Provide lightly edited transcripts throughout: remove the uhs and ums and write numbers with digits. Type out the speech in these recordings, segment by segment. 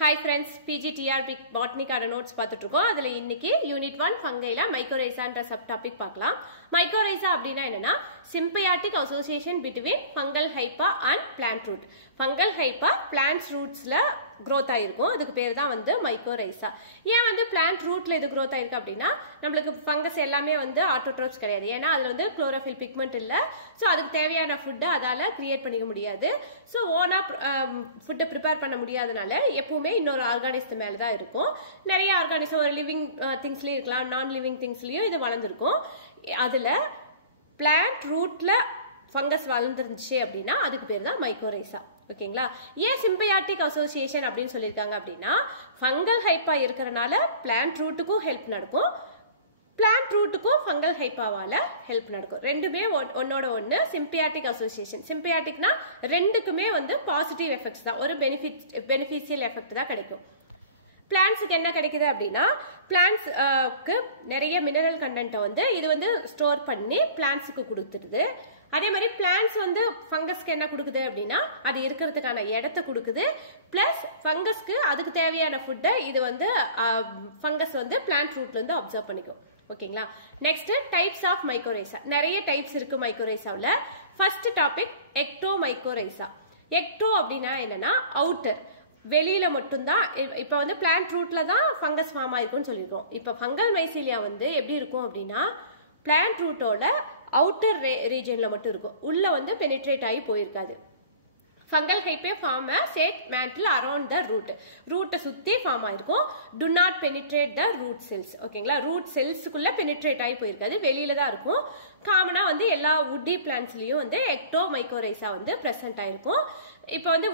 Hi friends, PGTRB Botany notes பார்த்துட்டுருக்கோம். அதுல இன்னைக்கு unit 1 ஃபங்கைல மைக்கோரைசான்ற subtopic பார்க்கலாம். மைக்கோரைசா அப்படினா என்னன்னா symbiotic association between fungal hypa and plant root. Fungal hypa plants rootsல growth ஆயிருக்கும். அதுக்கு பேர் தான் வந்து மைக்கோரைசா. ஏன் வந்து plant rootல இது growth ஆயிருக்கு அப்படினா நமக்கு ஃபங்கஸ் எல்லாமே வந்து ஆட்டோட்ரோப்ஸ் கிடையாது. ஏன்னா அதுல வந்து chlorophyll pigment இல்ல. சோ அதுக்கு தேவையான ஃபுட் அதால கிரியேட் பண்ணிக்க முடியாது. சோ ஓனா ஃபுட் ப்ரிப்பேர் பண்ண முடியாதனால எப்பவுமே இன்னொரு ஆர்கானிசம் மேல தான் இருக்கும். நிறைய ஆர்கானிசம் ஒரு லிவிங் திங்ஸ்லயும் இருக்கலாம், நான் லிவிங் திங்ஸ்லயும் இது வளர்ந்துருக்கும். அதுல பிளான்ட் ரூட்ல ஃபங்கஸ் வளர்ந்துருந்துச்சு அப்படின்னா அதுக்கு பேர் தான் மைக்கோரைசா. ஓகேங்களா? ஏன் சிம்பயாட்டிக் அசோசியேஷன் அப்படின்னு சொல்லியிருக்காங்க அப்படின்னா ஃபங்கல் ஹைப்பா இருக்கிறனால பிளான்ட் ரூட்டுக்கும் ஹெல்ப் நடக்கும், பிளான்ட் ரூட்டுக்கும் ஃபங்கல் ஹைப்பாவால ஹெல்ப் நடக்கும். ரெண்டுமே ஒன்னோட ஒன்னு சிம்பியாட்டிக் அசோசியேஷன். சிம்பியாட்டிக்னா ரெண்டுக்குமே வந்து பாசிட்டிவ் எஃபெக்ட்ஸ் தான், ஒரு பெனிஃபிஷியல் எஃபெக்ட் தான் கிடைக்கும். பிளான்ட்ஸுக்கு என்ன கிடைக்குது அப்படின்னா பிளான்ட்ஸ்க்கு நிறைய மினரல் கண்டென்ட்டை வந்து இது வந்து ஸ்டோர் பண்ணி பிளான்ட்ஸுக்கு கொடுத்துருது. அதே மாதிரி பிளான்ட்ஸ் வந்து ஃபங்கஸ்க்கு என்ன கொடுக்குது அப்படின்னா அது இருக்கிறதுக்கான இடத்த கொடுக்குது, பிளஸ் ஃபங்கஸ்க்கு அதுக்கு தேவையான ஃபுட்டை இது வந்து ஃபங்கஸ் வந்து பிளான்ட் ரூட்ல இருந்து அப்சர்வ் பண்ணிக்கும். ஓகேங்களா? Next types of mycorrhiza. நிறைய டைப்ஸ் இருக்கு மைக்கோரைசாவில். First topic ecto mycorrhiza. Ecto அப்படின்னா என்னன்னா அவுட்டர், வெளியில மட்டும்தான். இப்ப வந்து பிளான்ட் ரூட்ல தான் ஃபங்கஸ் ஃபார்ம் ஆயிருக்கும்னு சொல்லியிருக்கோம். இப்ப ஃபங்கல் மைசீலியா வந்து எப்படி இருக்கும் அப்படின்னா பிளான்ட் ரூட்டோட அவுட்டர் ரீஜன்ல மட்டும் இருக்கும், உள்ள வந்து பெனிட்ரேட் ஆகி போயிருக்காது. Fungal hyphae form sheath mantle around the root, ரூட்டை சுத்தி ஃபார்ம் ஆயிருக்கும். Do not penetrate the root cells. ஓகேங்களா? ரூட் செல்ஸுக்குள்ள பெனிட்ரேட் ஆகி போயிருக்காது, வெளியில தான் இருக்கும். காமனா வந்து எல்லா வுட்டி பிளான்ட்ஸ்லயும் வந்து எக்டோ மைக்கோரைசா வந்து பிரசன்ட் ஆயிருக்கும். இப்ப வந்து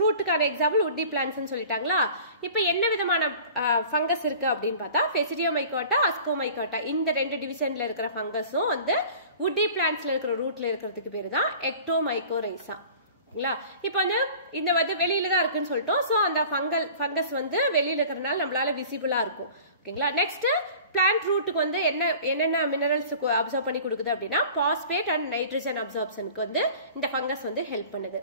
ரூட்டுக்கான எக்ஸாம்பிள் வுட்டி பிளான்ட்ஸ் சொல்லிட்டாங்களா? இப்ப என்ன விதமான ஃபங்கஸ் இருக்கு அப்படின்னு பார்த்தா ஃபெசிடியோமைக்கோட்டா, அஸ்கோமைக்கோட்டா, இந்த ரெண்டு டிவிஷன்ல இருக்கிற ஃபங்கஸும் வந்து வுட்டி பிளான்ட்ஸ்ல இருக்கிற ரூட்ல இருக்கிறதுக்கு பேரு தான் எக்டோ மைக்கோரைசா. இப்ப வந்து இந்த வந்து வெளியில தான் இருக்குன்னு சொல்லிட்டோம். சோ அந்த ஃபங்கஸ் வந்து வெளியில இருக்கிறதுனால நம்மளால விசிபிளா இருக்கும். ஓகேங்களா? நெக்ஸ்ட் பிளான்ட் ரூட்டுக்கு வந்து என்னென்ன மினரல்ஸ் அப்சர்வ் பண்ணி கொடுக்குது அப்படின்னா பாஸ்பேட் அண்ட் நைட்ரஜன் அப்சார்ப்ஷனுக்கு வந்து இந்த ஃபங்கஸ் வந்து ஹெல்ப் பண்ணுது.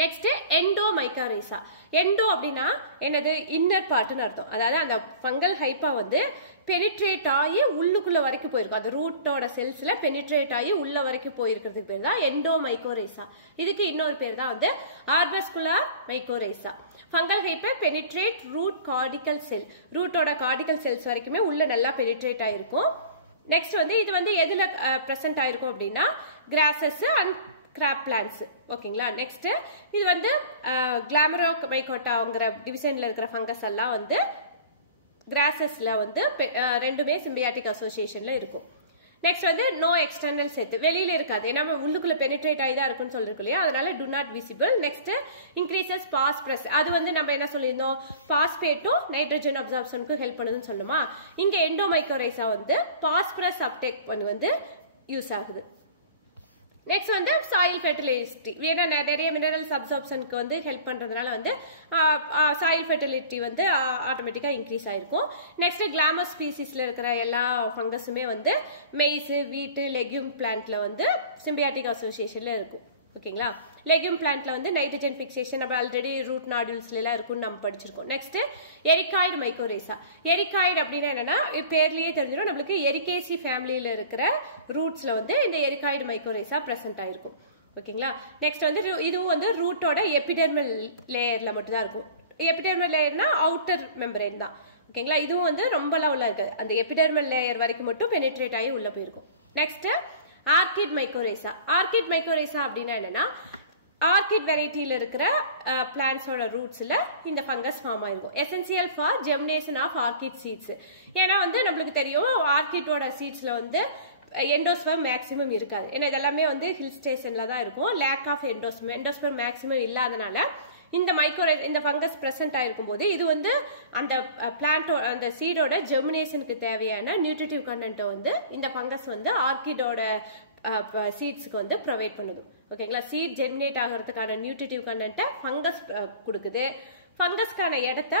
Next endo mycorrhiza. எண்டோ அப்படின்னா என்னது? இன்னர் பார்ட்னு அர்த்தம். அதாவது அந்த ஃபங்கல் ஹைப்பா வந்து பெனிட்ரேட் ஆகி உள்ளுக்குள்ள வரைக்கும் போயிருக்கும், அந்த ரூட்டோட செல்ஸ்ல பெனிட்ரேட் ஆகி உள்ள வரைக்கும் போயிருக்கிறதுக்கு பேர் தான் எண்டோ மைக்கோரைசா. இதுக்கு இன்னொரு பேர் தான் வந்து ஆர்பஸ்குலர் மைக்கோரைசா. ஃபங்கல் ஹைப்பை பெனிட்ரேட் ரூட் கார்டிகல் செல், ரூட்டோட கார்டிகல் செல்ஸ் வரைக்குமே உள்ள நல்லா பெனிட்ரேட் ஆயிருக்கும். நெக்ஸ்ட் வந்து இது வந்து எதுல பிரசன்ட் ஆயிருக்கும் அப்படின்னா கிராசஸ் அண்ட் கிராப் பிளான்ட்ஸ். ஓகேங்களா? நெக்ஸ்ட் இது வந்து கிளாமரோ மைக்கோட்டாங்கிற டிவிஷன்ல இருக்கிற ஃபங்கஸ் எல்லாம் வந்து கிராசஸ்ல வந்து ரெண்டுமே சிம்பியாட்டிக் அசோசியேஷன்ல இருக்கும். நெக்ஸ்ட் வந்து நோ எக்ஸ்டர்னல் செட், வெளியில இருக்காது, ஏன்னா உள்ளுக்குள்ள பெனிட்ரேட் ஆகி தான் இருக்குன்னு சொல்லிருக்கோம் இல்லையா, அதனால to not visible. Next increases phosphorus. அது வந்து நம்ம என்ன சொல்லியிருந்தோம், பாஸ்பேட்டும் நைட்ரஜன் அப்சார்ப்ஷனுக்கு ஹெல்ப் பண்ணுதுன்னு சொல்லுமா. இங்க எண்டோமைக்கோரைசா வந்து பாஸ்பரஸ் அப்டேக் பண்ணி வந்து யூஸ் ஆகுது. நெக்ஸ்ட் வந்து சாயில் ஃபெர்டிலிட்டி. ஏன்னா நிறைய மினரல்ஸ் அப்சார்ப்ஷனுக்கு வந்து ஹெல்ப் பண்றதுனால வந்து சாயில் ஃபெர்டிலிட்டி வந்து ஆட்டோமேட்டிக்கா இன்க்ரீஸ் ஆயிருக்கும். நெக்ஸ்ட் கிளாமர் ஸ்பீசிஸ்ல இருக்கிற எல்லா ஃபங்கஸுமே வந்து மெய்ஸ், வீட்டு, லெக்யூம் பிளான்ட்ல வந்து சிம்பியாட்டிக் அசோசியேஷன்ல இருக்கும். ஓகேங்களா? லெக்யூம் பிளான்ட்ல வந்து நைட்ரஜன் பிக்சேஷன் நம்ம ஆல்ரெடி ரூட் நாடியூல்ஸ்ல எல்லாம் இருக்கும்னு நம்ம படிச்சிருக்கோம். Next எரிகாய்டு mycorrhiza. எரிகாய்டு அப்படின்னா என்னன்னா பேர்லயே தெரிஞ்சிடும் நம்மளுக்கு, எரிகேசி ஃபேமிலியில இருக்கிற ரூட்ஸ்ல வந்து இந்த எரிகாய்டு மைக்கோரைசா பிரசன்ட் ஆயிருக்கும். ஓகேங்களா? நெக்ஸ்ட் வந்து இதுவும் வந்து ரூட்டோட எபிடெர்மல் லேயர்ல மட்டும் தான் இருக்கும். எபிடெர்மல் லேயர்னா அவுட்டர் மெம்பரேன் தான். ஓகேங்களா? இதுவும் வந்து ரொம்பலாம் உள்ள இருக்காது, அந்த எபிடெர்மல் லேயர் வரைக்கும் மட்டும் பெனிட்ரேட் ஆகி உள்ள போயிருக்கும். Next orchid mycorrhiza. Orchid mycorrhiza அப்படின்னா என்னன்னா ஆர்கிட் வெரைட்டியில இருக்கிற பிளான்ட்ஸோட ரூட்ஸ்ல இந்த ஃபங்கஸ் ஃபார்ம் ஆயிருக்கும். Essential for germination of orchid seeds. ஏன்னா வந்து நம்மளுக்கு தெரியும் ஆர்கிட்டோட சீட்ஸ்ல வந்து எண்டோஸ்பெர்ம் மேக்சிமம் இருக்காது, ஏன்னா இதெல்லாமே வந்து ஹில் ஸ்டேஷன்ல தான் இருக்கும். லேக் ஆஃப் எண்டோஸ்பெர்ம் மேக்சிமம் இல்லாதனால இந்த ஃபங்கஸ் பிரசன்ட் ஆயிருக்கும் போது இது வந்து அந்த பிளான்டோ அந்த சீடோட ஜெர்மினேஷனுக்கு தேவையான நியூட்ரிட்டிவ் கண்டென்ட்டை வந்து இந்த ஃபங்கஸ் வந்து ஆர்கிடோட சீட்ஸ்க்கு வந்து ப்ரொவைட் பண்ணுது. ஓகேங்களா? சீட் ஜெர்மினேட் ஆகிறதுக்கான நியூட்ரிட்டிவ் கண்டென்ட்டை ஃபங்கஸ் கொடுக்குது, ஃபங்கஸ்க்கான இடத்த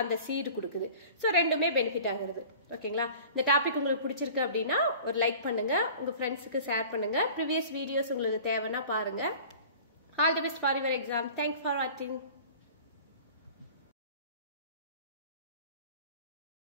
அந்த சீடு கொடுக்குது. ஸோ ரெண்டுமே பெனிஃபிட் ஆகுது. ஓகேங்களா? இந்த டாபிக் உங்களுக்கு பிடிச்சிருக்கு அப்படின்னா ஒரு லைக் பண்ணுங்க, உங்க ஃப்ரெண்ட்ஸுக்கு ஷேர் பண்ணுங்க, ப்ரீவியஸ் வீடியோஸ் உங்களுக்கு தேவைன்னா பாருங்க. All the best for your exam. Thanks for watching.